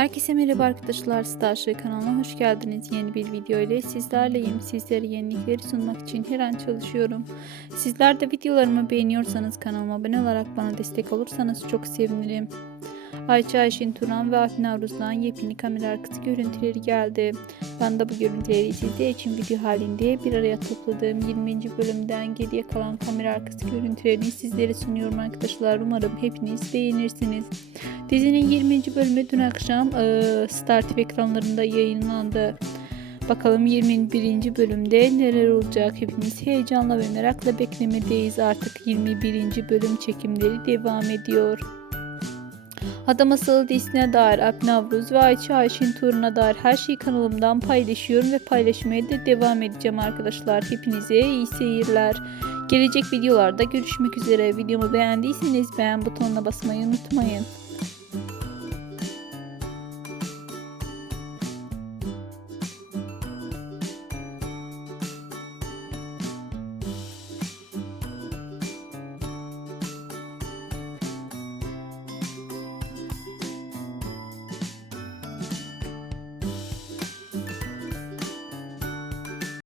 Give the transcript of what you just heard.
Herkese merhaba arkadaşlar. Starship kanalına hoş geldiniz. Yeni bir video ile sizlerleyim. Sizlere yenilikleri sunmak için her an çalışıyorum. Sizler de videolarımı beğeniyorsanız kanalıma abone olarak bana destek olursanız çok sevinirim. Ayça Ayşin Turan ve Alp Navruz'dan yepyeni kamera arkası görüntüleri geldi. Ben de bu görüntüleri sizler için video halinde bir araya topladığım 20. bölümden geriye kalan kamera arkası görüntülerini sizlere sunuyorum arkadaşlar. Umarım hepiniz beğenirsiniz. Dizinin 20. bölümü dün akşam e, Star TV ekranlarında yayınlandı. Bakalım 21. bölümde neler olacak hepimiz heyecanla ve merakla beklemedeyiz. Artık 21. bölüm çekimleri devam ediyor. Adam Asıl dizisine dair Alp ve Ayça Ayşin Tuğrun'a dair her şeyi kanalımdan paylaşıyorum ve paylaşmaya da devam edeceğim arkadaşlar. Hepinize iyi seyirler. Gelecek videolarda görüşmek üzere. Videomu beğendiyseniz beğen butonuna basmayı unutmayın.